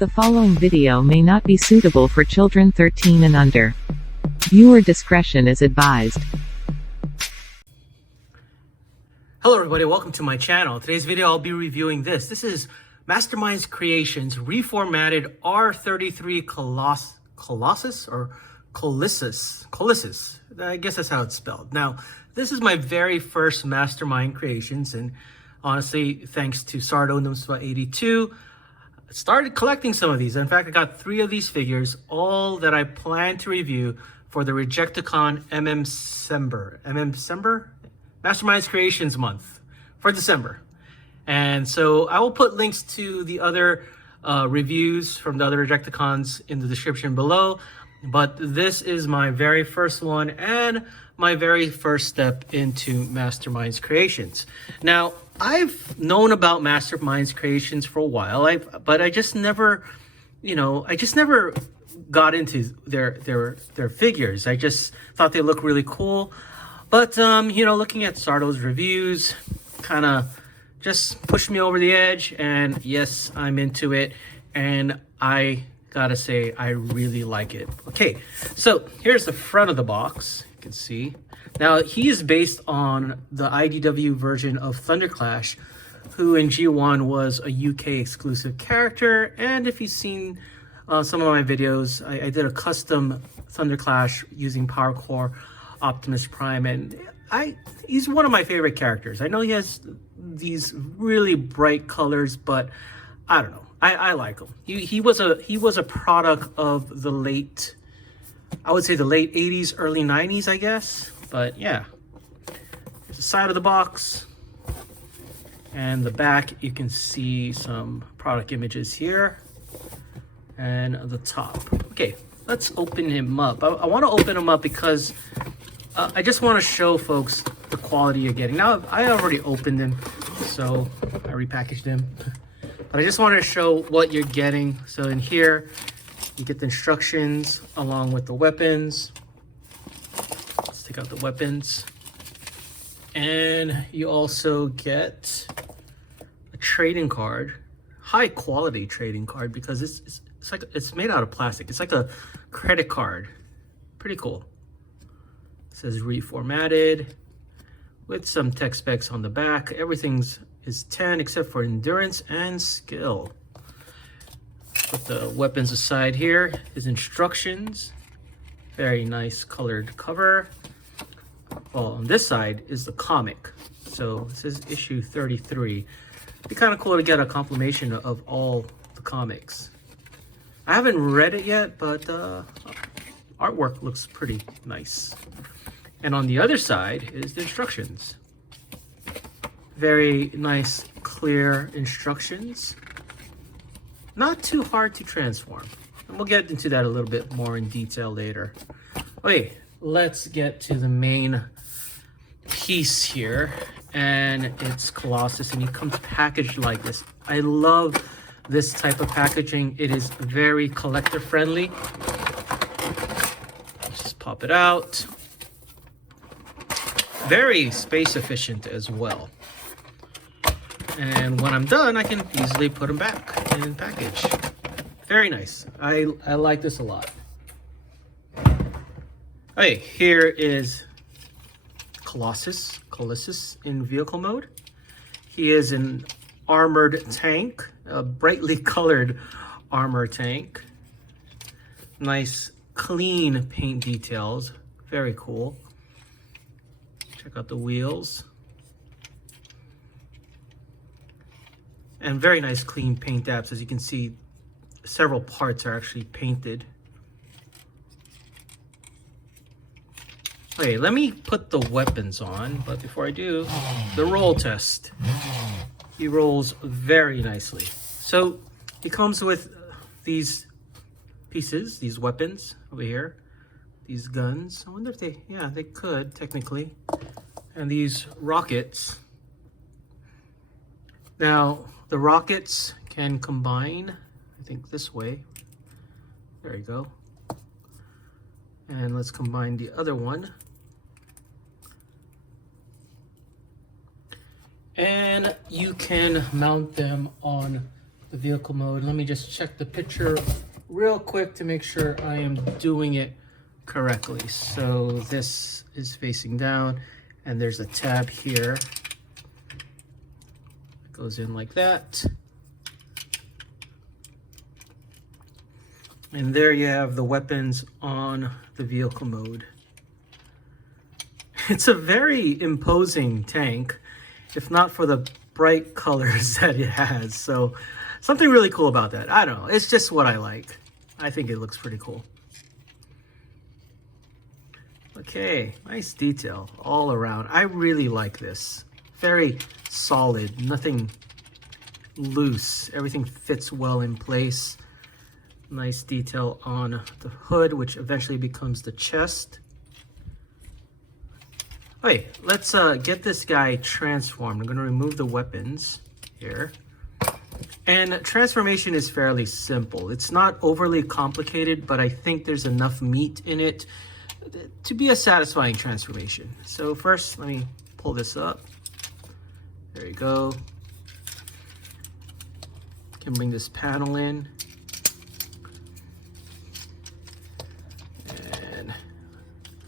The following video may not be suitable for children 13 and under. Viewer discretion is advised. Hello everybody, welcome to my channel. Today's video I'll be reviewing this. This is Mastermind Creations Reformatted R33 Colossus or Collisus. I guess that's how it's spelled. Now, this is my very first Mastermind Creations, and honestly, thanks to Sardo82, I started collecting some of these. In fact, I got 3 of these figures, all that I plan to review for the Rejecticon MMCember? Masterminds Creations month for December. And so I will put links to the other reviews from the other Rejecticons in the description below. But this is my very first one and my very first step into Masterminds Creations. Now, I've known about Masterminds Creations for a while, but I just never, got into their figures. I just thought they looked really cool. But, looking at Sardo's reviews kind of just pushed me over the edge. And yes, I'm into it. And I gotta say, I really like it. Okay, so here's the front of the box. You can see. Now, he is based on the IDW version of Thunderclash, who in G1 was a UK exclusive character. And if you've seen some of my videos, I did a custom Thunderclash using Power Core Optimus Prime, and he's one of my favorite characters. I know he has these really bright colors, but I don't know. I like him. He was a product of the late, I would say the late 80s, early 90s, I guess. But yeah, here's the side of the box, and the back. You can see some product images here, and the top. Okay, let's open him up. I want to open him up because I just want to show folks the quality you're getting. Now, I already opened him, so I repackaged him. But I just wanted to show what you're getting. So in here, you get the instructions along with the weapons. Let's take out the weapons. And you also get a trading card, high quality trading card, because it's made out of plastic. It's like a credit card. Pretty cool. It says reformatted with some tech specs on the back. Everything's is 10 except for endurance and skill. Put the weapons aside. Here is instructions. Very nice colored cover. Well, on this side is the comic. So it says issue 33. It'd be kind of cool to get a compilation of all the comics. I haven't read it yet, but artwork looks pretty nice. And on the other side is the instructions. Very nice, clear instructions. Not too hard to transform. And we'll get into that a little bit more in detail later. Okay, let's get to the main piece here. And it's Colossus, and he comes packaged like this. I love this type of packaging. It is very collector friendly. Let's just pop it out. Very space efficient as well. And when I'm done, I can easily put them back in package. Very nice. I like this a lot. Okay, here is Colossus in vehicle mode. He is an armored tank, a brightly colored armor tank. Nice, clean paint details. Very cool. Check out the wheels. And very nice clean paint apps. As you can see, several parts are actually painted. Okay, let me put the weapons on, but before I do, the roll test. He rolls very nicely. So he comes with these pieces, these weapons over here, these guns. I wonder if they could technically. And these rockets. Now, the rockets can combine, I think this way. There you go. And let's combine the other one. And you can mount them on the vehicle mode. Let me just check the picture real quick to make sure I am doing it correctly. So this is facing down, and there's a tab here. It goes in like that. And there you have the weapons on the vehicle mode. It's a very imposing tank, if not for the bright colors that it has. So something really cool about that. I don't know. It's just what I like. I think it looks pretty cool. Okay, nice detail all around. I really like this. Very solid, nothing loose. Everything fits well in place. Nice detail on the hood, which eventually becomes the chest. Okay, let's get this guy transformed. I'm going to remove the weapons here. And transformation is fairly simple. It's not overly complicated, but I think there's enough meat in it to be a satisfying transformation. So first, let me pull this up. There you go. Can bring this panel in.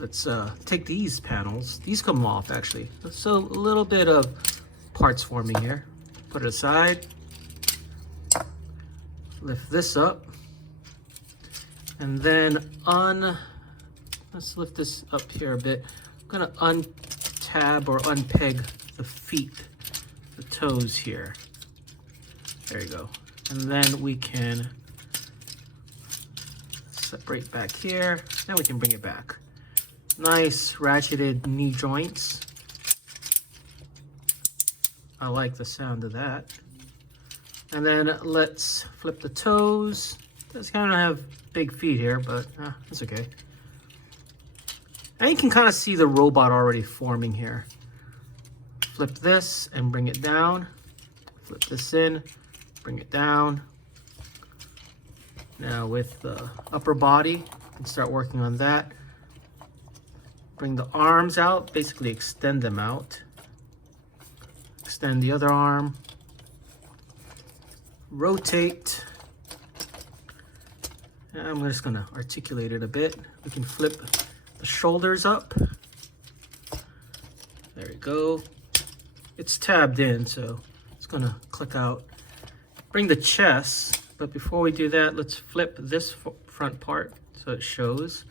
Let's take these panels. These come off actually. So a little bit of parts forming here. Put it aside. Lift this up. And then let's lift this up here a bit. I'm gonna untab or unpeg the feet, the toes here. There you go. And then we can separate back here. Now we can bring it back. Nice ratcheted knee joints. I like the sound of that. And then let's flip the toes. Does kind of have big feet here, but that's okay. And you can kind of see the robot already forming here. Flip this and bring it down. Flip this in, bring it down. Now with the upper body, you can start working on that. Bring the arms out, basically extend them out. Extend the other arm. Rotate. And I'm just gonna articulate it a bit. We can flip the shoulders up. There you go. It's tabbed in, so it's gonna click out. Bring the chest, but before we do that, let's flip this front part so it shows.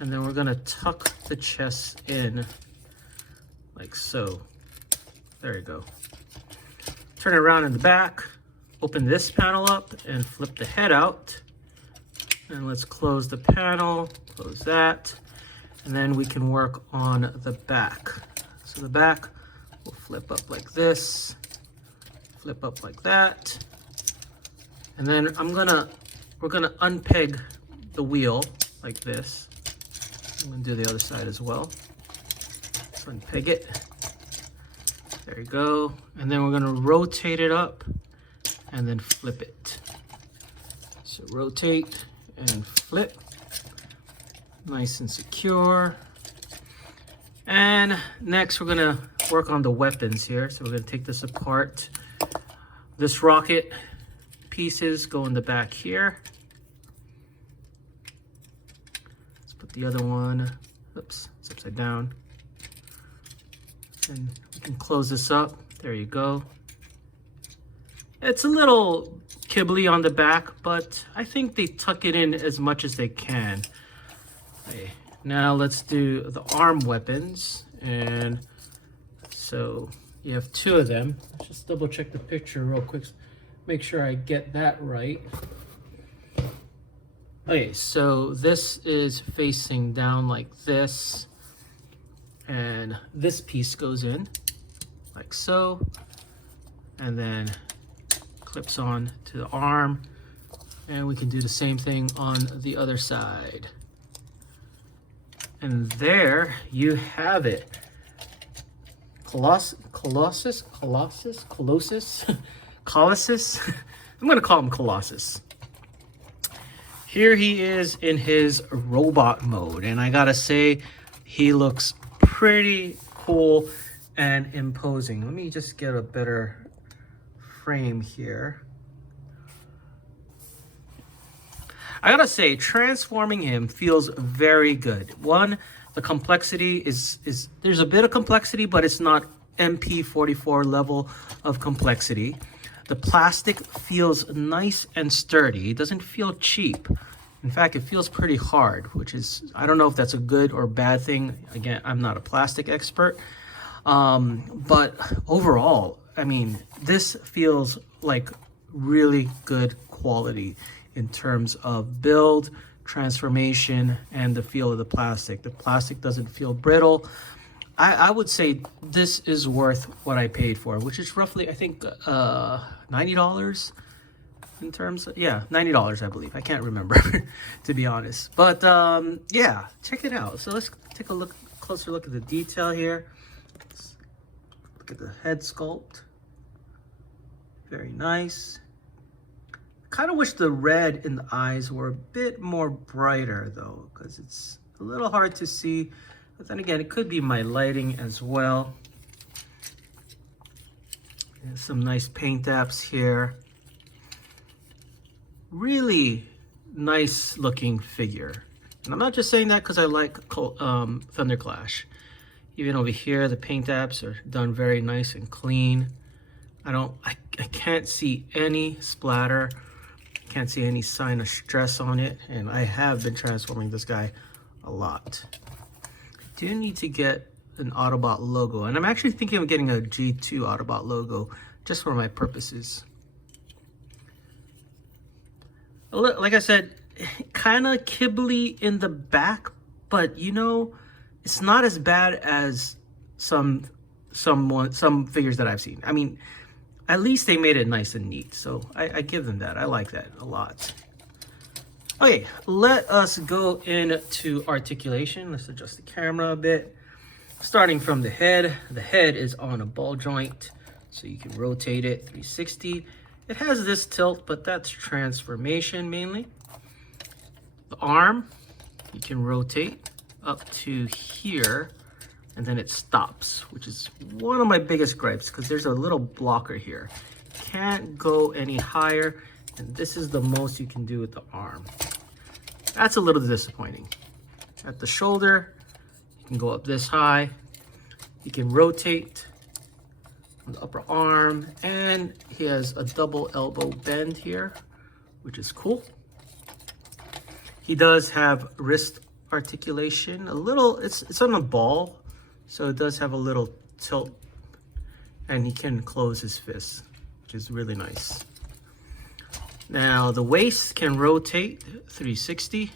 And then we're gonna tuck the chest in like so. There you go. Turn it around in the back, open this panel up and flip the head out. And let's close the panel, close that. And then we can work on the back. So the back will flip up like this, flip up like that. And then we're gonna unpeg the wheel like this. I'm gonna do the other side as well. Unpeg it. There you go. And then we're gonna rotate it up and then flip it. So rotate and flip. Nice and secure. And next we're gonna work on the weapons here. So we're gonna take this apart. This rocket pieces go in the back here. The other one, oops, it's upside down. And we can close this up. There you go. It's a little kibbly on the back, but I think they tuck it in as much as they can. Okay, now let's do the arm weapons. And so you have two of them. Let's just double check the picture real quick. Make sure I get that right. Okay, so this is facing down like this, and this piece goes in like so, and then clips on to the arm, and we can do the same thing on the other side. And there you have it. Colossus? Colossus? I'm gonna call him Colossus. Here he is in his robot mode, and I gotta say, he looks pretty cool and imposing. Let me just get a better frame here. I gotta say, transforming him feels very good. One, the complexity is there's a bit of complexity, but it's not MP44 level of complexity. The plastic feels nice and sturdy. It doesn't feel cheap. In fact, it feels pretty hard, which is, I don't know if that's a good or bad thing. Again, I'm not a plastic expert. But overall, I mean, this feels like really good quality in terms of build, transformation, and the feel of the plastic. The plastic doesn't feel brittle. I would say this is worth what I paid for, which is roughly, I think, $90 in terms of, yeah, $90, I believe. I can't remember, to be honest. But yeah, check it out. So let's take a closer look at the detail here. Let's look at the head sculpt. Very nice. Kind of wish the red in the eyes were a bit more brighter though, because it's a little hard to see. But then again, it could be my lighting as well. There's some nice paint apps here. Really nice looking figure. And I'm not just saying that because I like Thunderclash. Even over here, the paint apps are done very nice and clean. I can't see any splatter. Can't see any sign of stress on it. And I have been transforming this guy a lot. I do need to get an Autobot logo. And I'm actually thinking of getting a G2 Autobot logo just for my purposes. Like I said, kind of kibbly in the back, but you know, it's not as bad as some figures that I've seen. I mean, at least they made it nice and neat, so I give them that. I like that a lot. Okay, let us go into articulation. Let's adjust the camera a bit. Starting from the head is on a ball joint, so you can rotate it 360. It has this tilt, but that's transformation mainly. The arm, you can rotate up to here, and then it stops, which is one of my biggest gripes because there's a little blocker here. Can't go any higher, and this is the most you can do with the arm. That's a little disappointing. At the shoulder, you can go up this high. You can rotate on the upper arm, and he has a double elbow bend here, which is cool. He does have wrist articulation, a little, it's on a ball, so it does have a little tilt, and he can close his fists, which is really nice. Now the waist can rotate 360.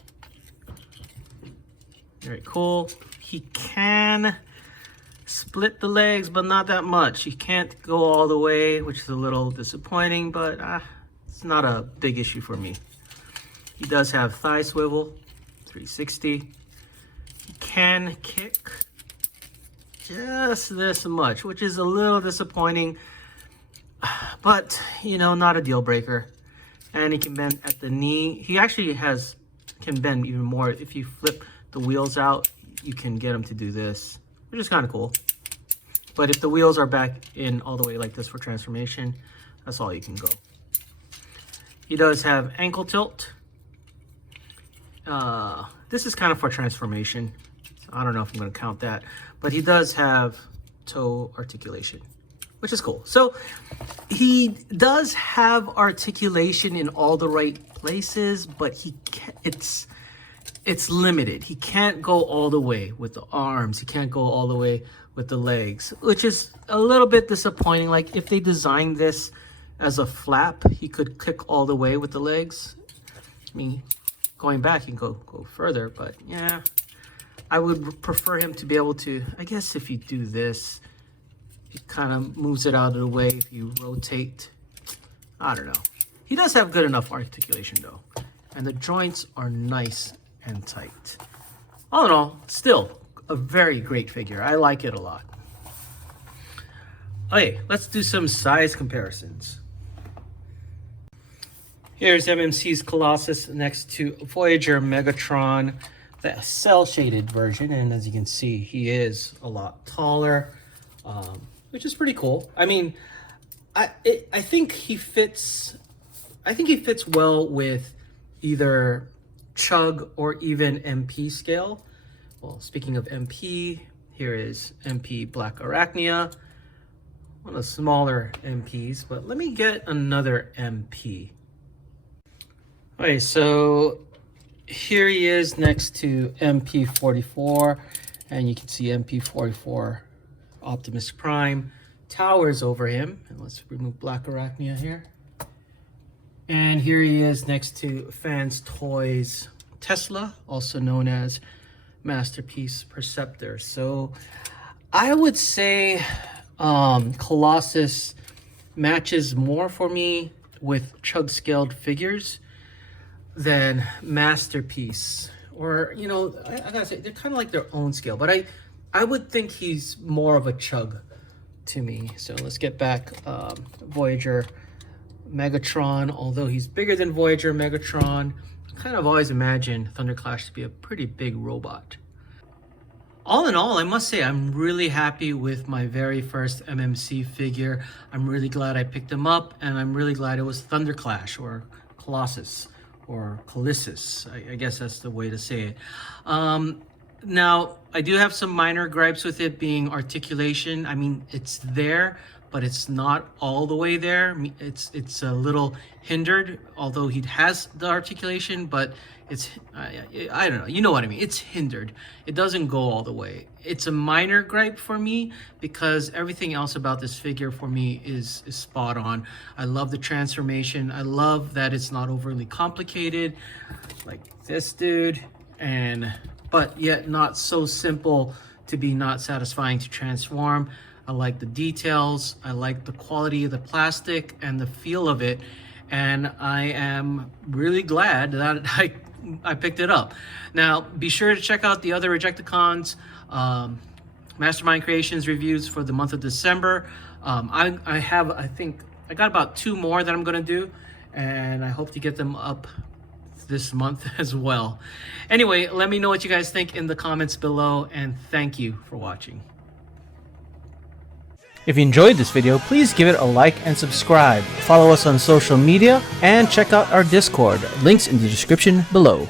Very cool. He can split the legs, but not that much. He can't go all the way, which is a little disappointing, but it's not a big issue for me. He does have thigh swivel, 360. He can kick just this much, which is a little disappointing, but you know, not a deal breaker. And he can bend at the knee. He actually can bend even more. If you flip the wheels out, you can get him to do this, which is kind of cool. But if the wheels are back in all the way like this for transformation, that's all you can go. He does have ankle tilt. This is kind of for transformation. I don't know if I'm going to count that, but he does have toe articulation, which is cool. So he does have articulation in all the right places, but it's limited. He can't go all the way with the arms. He can't go all the way with the legs, which is a little bit disappointing. Like if they designed this as a flap, he could kick all the way with the legs. I mean, going back, he can go further, but yeah, I would prefer him to be able to, I guess if you do this, it kind of moves it out of the way. If you rotate, I don't know. He does have good enough articulation though, and the joints are nice and tight. All in all, still a very great figure. I like it a lot. Okay, let's do some size comparisons. Here's MMC's Colossus next to Voyager Megatron, the cell-shaded version, and as you can see, he is a lot taller, which is pretty cool. I mean, I think he fits well with either Chug or even MP scale. Well, speaking of MP, here is MP Black Arachnia, one of the smaller MPs, but let me get another MP. Okay, so here he is next to MP44, and you can see MP44 Optimus Prime towers over him. And let's remove Black Arachnia here. And here he is next to Fans Toys Tesla, also known as Masterpiece Perceptor. So I would say Colossus matches more for me with Chug scaled figures than Masterpiece. Or, you know, I gotta say, they're kind of like their own scale, but I would think he's more of a Chug to me. So let's get back Voyager Megatron. Although he's bigger than Voyager Megatron, I kind of always imagined Thunderclash to be a pretty big robot. All in all, I must say I'm really happy with my very first MMC figure. I'm really glad I picked him up, and I'm really glad it was Thunderclash or Colossus or Collisus. I guess that's the way to say it. Now, I do have some minor gripes with it being articulation. I mean, it's there, but it's not all the way there. It's a little hindered, although he has the articulation, but it's, I don't know, you know what I mean. It's hindered. It doesn't go all the way. It's a minor gripe for me because everything else about this figure for me is spot on. I love the transformation. I love that it's not overly complicated like this dude, but yet not so simple to be not satisfying to transform. I like the details, I like the quality of the plastic and the feel of it, and I am really glad that I picked it up. Now, be sure to check out the other Rejecticons, Mastermind Creations reviews for the month of December. I think I got about 2 more that I'm gonna do, and I hope to get them up this month as well. Anyway, let me know what you guys think in the comments below, and thank you for watching. If you enjoyed this video, please give it a like and subscribe. Follow us on social media and check out our Discord. Links in the description below.